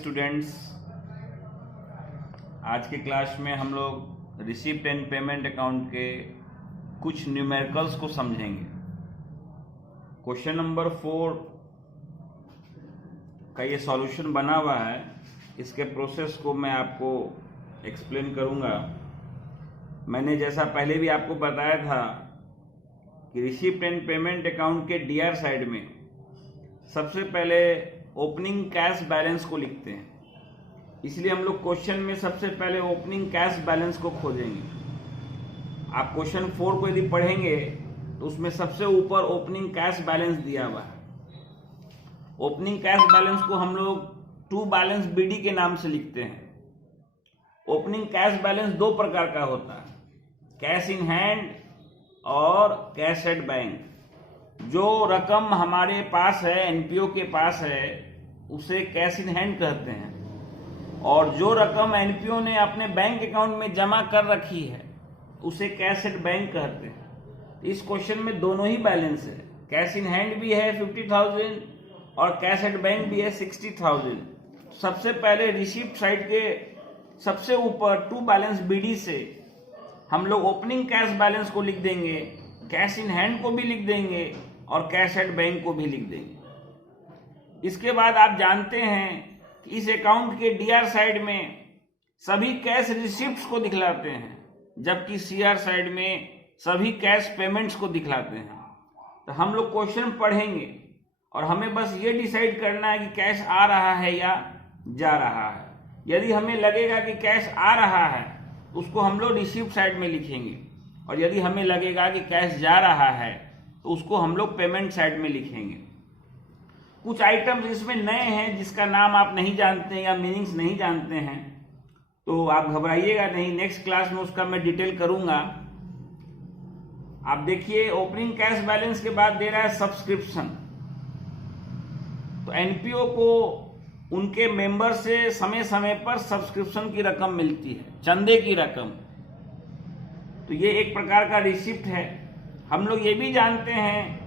Students, आज के class में हम लोग रिसीप्ट एंड पेमेंट अकाउंट के कुछ न्यूमेरिकल्स को समझेंगे। क्वेश्चन नंबर 4 का ये सॉल्यूशन बना हुआ है, इसके प्रोसेस को मैं आपको एक्सप्लेन करूंगा। मैंने जैसा पहले भी आपको बताया था कि रिसीप्ट एंड पेमेंट अकाउंट के डीआर साइड में सबसे पहले ओपनिंग कैश बैलेंस को लिखते हैं, इसलिए हम लोग क्वेश्चन में सबसे पहले ओपनिंग कैश बैलेंस को खोजेंगे। आप क्वेश्चन 4 को यदि पढ़ेंगे तो उसमें सबसे ऊपर ओपनिंग कैश बैलेंस दिया हुआ है। ओपनिंग कैश बैलेंस को हम लोग टू बैलेंस बीडी के नाम से लिखते हैं। ओपनिंग कैश बैलेंस दो प्रकार का होता है, कैश इन हैंड और कैश एट बैंक। जो रकम हमारे पास है, एनपीओ के पास है, उसे कैश इन हैंड कहते हैं, और जो रकम एनपीओ ने अपने बैंक अकाउंट में जमा कर रखी है उसे कैश एट बैंक कहते हैं। इस क्वेश्चन में दोनों ही बैलेंस है, कैश इन हैंड भी है 50,000 और कैश एट बैंक भी है 60,000। सबसे पहले रिसीप्ट साइड के सबसे ऊपर टू बैलेंस बीडी से हम लोग ओपनिंग कैश बैलेंस को लिख देंगे, कैश इन हैंड को भी लिख देंगे और कैश एट बैंक को भी लिख देंगे। इसके बाद आप जानते हैं कि इस अकाउंट के डीआर साइड में सभी कैश रिसिप्ट्स को दिखलाते हैं, जबकि सीआर साइड में सभी कैश पेमेंट्स को दिखलाते हैं। तो हम लोग क्वेश्चन पढ़ेंगे और हमें बस ये डिसाइड करना है कि कैश आ रहा है या जा रहा है। यदि हमें लगेगा कि कैश आ रहा है तो उसको हम लोग रिसीप्ट साइड में लिखेंगे, और यदि हमें लगेगा कि कैश जा रहा है तो उसको हम लोग पेमेंट साइड में लिखेंगे। कुछ आइटम्स इसमें नए हैं जिसका नाम आप नहीं जानते हैं या मीनिंग्स नहीं जानते हैं, तो आप घबराइएगा नहीं, नेक्स्ट क्लास में उसका मैं डिटेल करूंगा। आप देखिए, ओपनिंग कैश बैलेंस के बाद दे रहा है सब्सक्रिप्शन। तो एनपीओ को उनके मेंबर से समय समय पर सब्सक्रिप्शन की रकम मिलती है, चंदे की रकम। तो ये एक प्रकार का रिसिप्ट है। हम लोग ये भी जानते हैं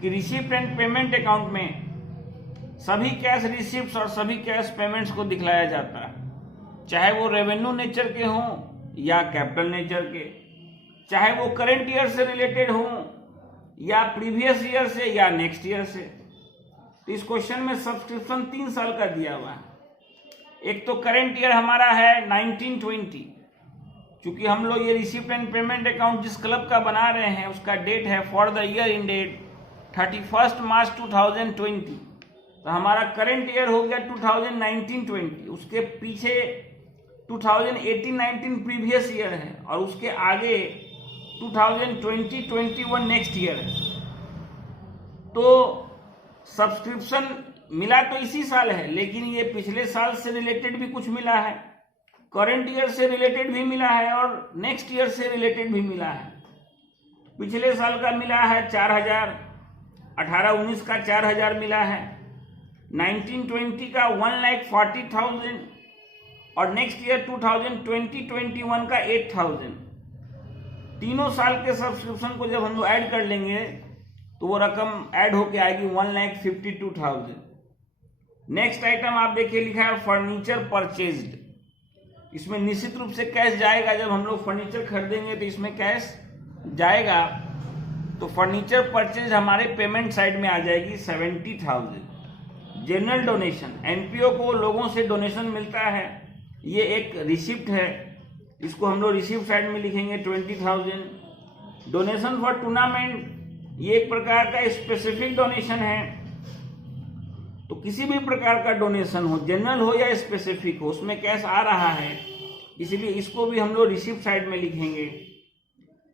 कि रिसिप्ट एंड पेमेंट अकाउंट में सभी कैश रिसिप्ट्स और सभी कैश पेमेंट्स को दिखलाया जाता है, चाहे वो रेवेन्यू नेचर के हों या कैपिटल नेचर के, चाहे वो करंट ईयर से रिलेटेड हों या प्रीवियस ईयर से या नेक्स्ट ईयर से। तो इस क्वेश्चन में सब्सक्रिप्शन 3 साल का दिया हुआ है। एक तो करंट ईयर हमारा है 1920, क्योंकि हम लोग ये रिसीप्ट एंड पेमेंट अकाउंट जिस क्लब का बना रहे हैं उसका डेट है for the year in date 31 March 2020। तो हमारा करंट ईयर हो गया 2019-20। उसके पीछे 2018-19 प्रीवियस ईयर है और उसके आगे 2020-21 नेक्स्ट ईयर है। तो सब्सक्रिप्शन मिला तो इसी साल है, लेकिन ये पिछले साल से रिलेटेड भी कुछ मिला है, करंट ईयर से रिलेटेड भी मिला है और नेक्स्ट ईयर से रिलेटेड भी मिला है। पिछले साल का मिला है 4,000, 18-19 का 4,000 मिला है, 19-20 का 1,40,000 और नेक्स्ट ईयर 2020-21 का 8,000। तीनों साल के सब्सक्रिप्शन को जब हम लोग ऐड कर लेंगे तो वो रकम ऐड होके आएगी 1,52,000। नेक्स्ट आइटम आप देखिए, लिखा है फर्नीचर परचेज्ड। इसमें निश्चित रूप से कैश जाएगा, जब हम लोग फर्नीचर खरीदेंगे तो इसमें कैश जाएगा। तो फर्नीचर परचेज हमारे पेमेंट साइड में आ जाएगी 70,000। जनरल डोनेशन, एनपीओ को लोगों से डोनेशन मिलता है, ये एक रिसिप्ट है, इसको हम लोग रिसिप्ट साइड में लिखेंगे 20,000। डोनेशन फॉर टूर्नामेंट, ये एक प्रकार का स्पेसिफिक डोनेशन है। तो किसी भी प्रकार का डोनेशन हो, जनरल हो या स्पेसिफिक हो, उसमें कैश आ रहा है, इसलिए इसको भी हम लोग रिसिप्ट साइड में लिखेंगे।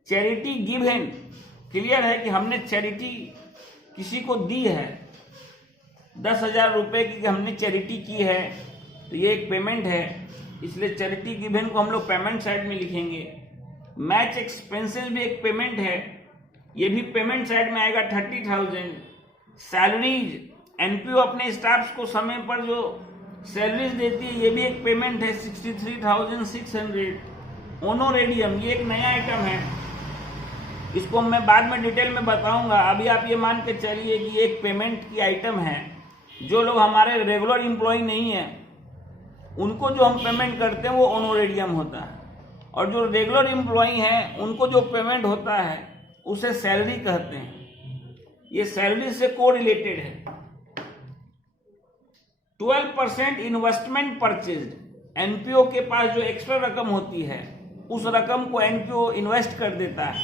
चैरिटी गिवन, क्लियर है कि हमने चैरिटी किसी को दी है, 10,000 रुपए की हमने चैरिटी की है, तो ये एक पेमेंट है, इसलिए चैरिटी गिवन को हम लोग पेमेंट साइड में लिखेंगे। मैच एक्सपेंसेस भी एक पेमेंट है, ये भी पेमेंट साइड में आएगा 30,000। सैलरीज, एनपीओ अपने स्टाफ्स को समय पर जो सैलरीज देती है, ये भी एक पेमेंट है 63,600। ओनोरेडियम, ये एक नया आइटम है, इसको मैं बाद में डिटेल में बताऊंगा। अभी आप ये मान के चलिए कि एक पेमेंट की आइटम है, जो लोग हमारे रेगुलर एम्प्लॉय नहीं है उनको जो हम पेमेंट करते हैं वो ऑनोरेरियम होता है, और जो रेगुलर एम्प्लॉई हैं उनको जो पेमेंट होता है उसे सैलरी कहते हैं। ये सैलरी से कोरिलेटेड है। 12% इन्वेस्टमेंट परचेज, एनपीओ के पास जो एक्स्ट्रा रकम होती है उस रकम को एनपीओ इन्वेस्ट कर देता है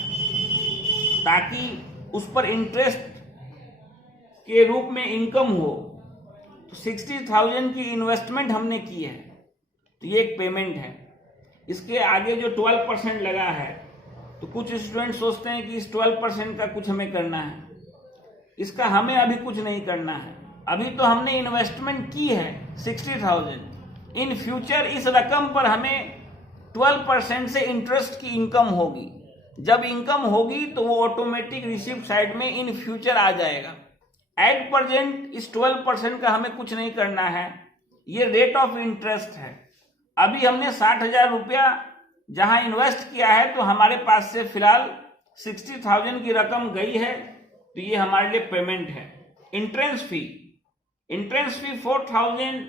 ताकि उस पर इंटरेस्ट के रूप में इनकम हो। तो 60,000 की इन्वेस्टमेंट हमने की है, तो ये एक पेमेंट है। इसके आगे जो 12% लगा है, तो कुछ स्टूडेंट सोचते हैं कि इस 12% का कुछ हमें करना है। इसका हमें अभी कुछ नहीं करना है। अभी तो हमने इन्वेस्टमेंट की है 60,000। इन फ्यूचर इस रकम पर हमें 12% से इंटरेस्ट की इनकम होगी। जब इनकम होगी तो वो ऑटोमेटिक रिसीप्ट साइड में इन फ्यूचर आ जाएगा। एट प्रेजेंट इस 12% का हमें कुछ नहीं करना है, ये रेट ऑफ इंटरेस्ट है। अभी हमने 60,000 रुपया जहां इन्वेस्ट किया है, तो हमारे पास से फिलहाल 60,000 की रकम गई है, तो ये हमारे लिए पेमेंट है। एंट्रेंस फी 4,000,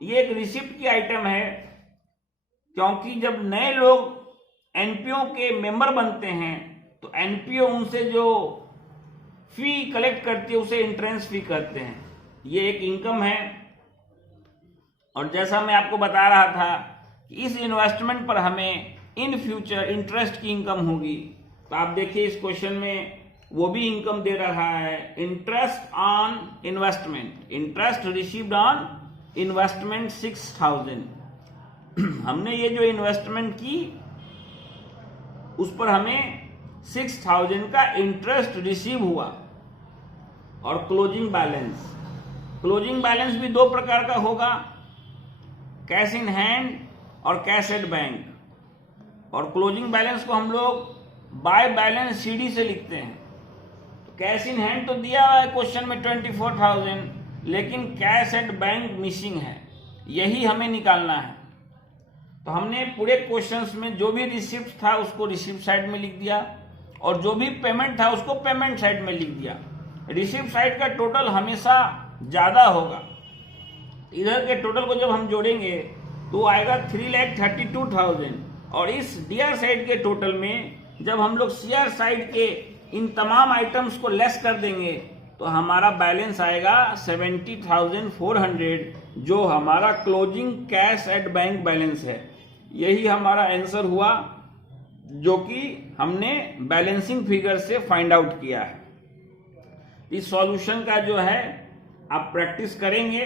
ये एक रिसिप्ट की आइटम है, क्योंकि जब नए लोग एनपीओ के मेंबर बनते हैं तो एनपीओ उनसे जो फी कलेक्ट करती है उसे एंट्रेंस फी कहते हैं। ये एक इनकम है। और जैसा मैं आपको बता रहा था कि इस इन्वेस्टमेंट पर हमें इन फ्यूचर इंटरेस्ट की इनकम होगी। तो आप देखिए इस क्वेश्चन में वो भी इनकम दे रहा है, interest on investment, interest received on investment 6,000। हमने ये जो इन्वेस्टमेंट की उस पर हमें 6,000 का इंटरेस्ट रिसीव हुआ। और क्लोजिंग बैलेंस भी दो प्रकार का होगा, कैश इन हैंड और कैश एट बैंक। और क्लोजिंग बैलेंस को हम लोग बाय बैलेंस सीडी से लिखते हैं। तो कैश इन हैंड तो दिया हुआ है क्वेश्चन में 24,000, लेकिन कैश एट बैंक मिसिंग है, यही हमें निकालना है। तो हमने पूरे क्वेश्चंस में जो भी रिसिप्ट था उसको रिसिप्ट साइड में लिख दिया, और जो भी पेमेंट था उसको पेमेंट साइड में लिख दिया। रिसिप्ट साइड का टोटल हमेशा ज्यादा होगा। इधर के टोटल को जब हम जोड़ेंगे तो आएगा 3,32,000, और इस डीआर साइड के टोटल में जब हम लोग सीआर साइड के इन तमाम आइटम्स को लेस कर देंगे तो हमारा बैलेंस आएगा 70,400, जो हमारा closing cash at bank balance है। यही हमारा आंसर हुआ, जो कि हमने बैलेंसिंग फिगर से फाइंड आउट किया है। इस सॉल्यूशन का जो है आप प्रैक्टिस करेंगे।